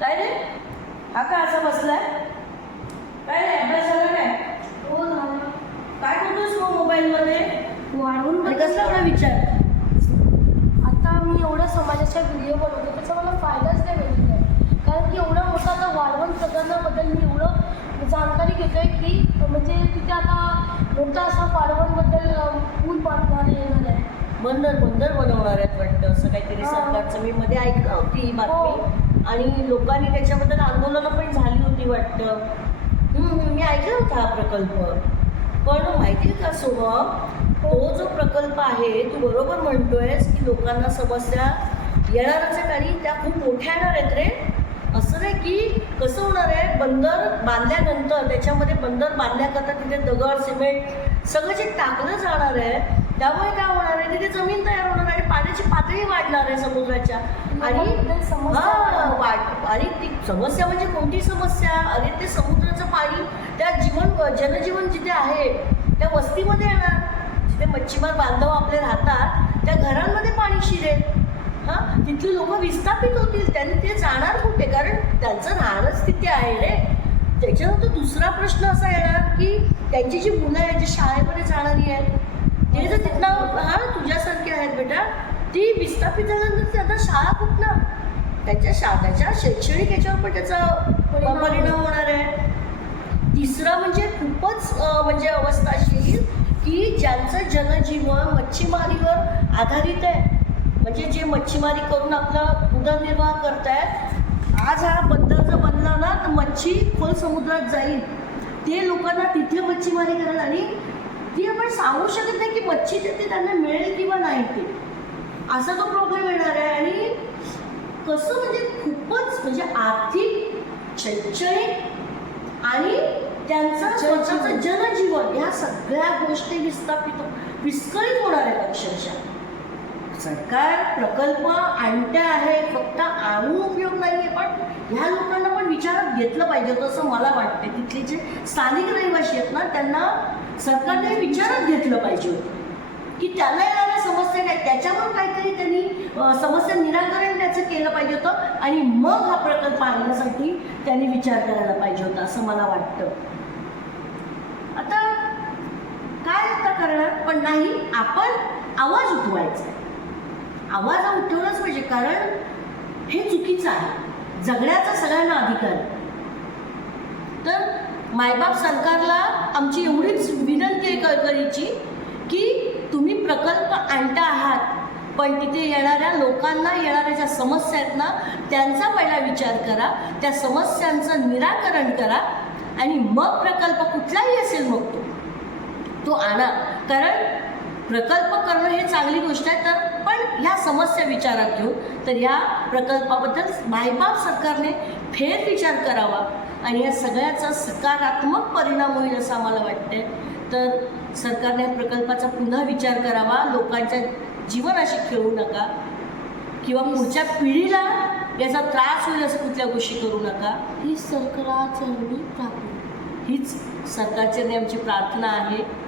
काय रे? हा का असा बसलाय? काय रे अभ्यास झाला काय? हो झालं. काय करतोस मग मोबाईलमध्ये? वाढवून आणि कसला एवढा विचार? आता मी एवढ्या समाजाच्या व्हिडिओ बनवतो त्याचा मला फायदाच नाही भेटत आहे. कारण की एवढा मोठा आता वाढवण प्रकरणाबद्दल मी एवढं जाणकारी घेतोय की म्हणजे तिथे आता मोठा असा वाढवणबद्दल पूल बांधणार येणार आहे. बंदर बंदर बनवणार आहेत वाटतं असं काहीतरी. सरकारचं. मी मध्ये ऐकलं होती ही. बातमी. आणि लोकांनी त्याच्याबद्दल आंदोलनं पण झाली होती वाटतं. मी ऐकला होता हा प्रकल्प. पण माहिती आहे का सोहम? तो जो प्रकल्प आहे तू बरोबर म्हणतोयस की लोकांना समस्या येणारच आहेत आणि त्या खूप मोठ्या येणार आहेत रे. असं नाही की कसं होणार आहे बंदर बांधल्यानंतर त्याच्यामध्ये बंदर बांधल्याकरता तिथे दगड सिमेंट सगळं जे टाकलं जाणार आहे त्यामुळे काय होणार आहे? तिथे जमीन तयार होणार आहे. पाण्याची पातळी वाढणार आहे समुद्राच्या. आणि समस्या. वाढ आणि ती समस्या म्हणजे कोणती समस्या? अरे ते समुद्राचं पाणी त्या जीवन जनजीवन जिथे आहे त्या वस्तीमध्ये येणार. जिथे मच्छीमार बांधव आपले राहतात त्या घरांमध्ये पाणी शिरेल. हां? तिथली लोक विस्थापित होतील त्यांनी ते जाणार कुठे? कारण त्यांचं राहणंच तिथे आहे रे. त्याच्यानंतर दुसरा प्रश्न असा येणार की त्यांची जी मुलं आहेत जी शाळेमध्ये जाणारी आहेत ते जर तिथनं हां तुझ्यासारखे आहेत बेटा. ती विस्थापित झाल्यानंतर त्यांना शाळा कुठनं त्यांच्या शा त्याच्या शैक्षणिक याच्यावर पण त्याचा परिणाम होणार. आहे. तिसरं म्हणजे खूपच म्हणजे अवस्था अशी की ज्यांचं जनजीवन मच्छीमारीवर आधारित आहे. म्हणजे जे मच्छीमारी करून आपला उदरनिर्वाह करतायत आज हा बंदर जर बनला ना तर मच्छी खोल समुद्रात जाईल. ते लोकांना तिथे मच्छीमारी करायला आणि ती आपण सांगू शकत नाही की मच्छी तिथे त्यांना मिळेल किंवा नाही ते. असा तो प्रॉब्लेम येणार आहे. आणि कसं म्हणजे खूपच म्हणजे आर्थिक शैक्षणिक आणि त्यांचं स्वतःचं जनजीवन ह्या सगळ्या गोष्टी विस्थापित विस्कळीत होणार आहेत अक्षरशः. सरकार प्रकल्प आणते आहे फक्त आणून उपयोग नाही आहे पण ह्या लोकांना पण विचारात घेतलं पाहिजे होतं असं मला वाटते तिथले जे स्थानिक रहिवासी आहेत ना त्यांना सरकारने विचारात घेतलं पाहिजे होतं. की त्यांना येणाऱ्या समस्या त्यांनी अं, समस्या निराकरण त्याचं केलं पाहिजे होतं आणि मग हा प्रकल्प आणण्यासाठी त्यांनी विचार करायला पाहिजे होता असं मला वाटतं. आता काय आता करणार? पण नाही आपण आवाज उठवायचा आवाज हा उठवलाच पाहिजे कारण हे चुकीचं आहे. जगण्याचा सगळ्यांना अधिकार तर मायबाप सरकारला आमची एवढीच विनंती आहे कळकळीची की तुम्ही प्रकल्प आणता आहात पण तिथे येणाऱ्या लोकांना येणाऱ्या ज्या समस्या आहेत ना त्यांचा पहिला विचार करा. त्या समस्यांचं निराकरण करा. आणि मग प्रकल्प कुठलाही असेल मग तो तो आणा. कारण प्रकल्प करणं हे चांगली गोष्ट आहे तर पण ह्या समस्या विचारात घेऊन तर ह्या प्रकल्पाबद्दल मायबाप सरकारने फेर विचार करावा. आणि या सगळ्याचा सकारात्मक परिणाम होईल असं आम्हाला वाटतंय. तर सरकारने या प्रकल्पाचा पुन्हा विचार करावा. लोकांच्या जीवनाशी खेळू नका. किंवा पुढच्या पिढीला याचा त्रास होईल असं कुठल्या गोष्टी करू नका. ही सरकार चळवळी प्राप्त हीच सरकारची आणि आमची प्रार्थना आहे.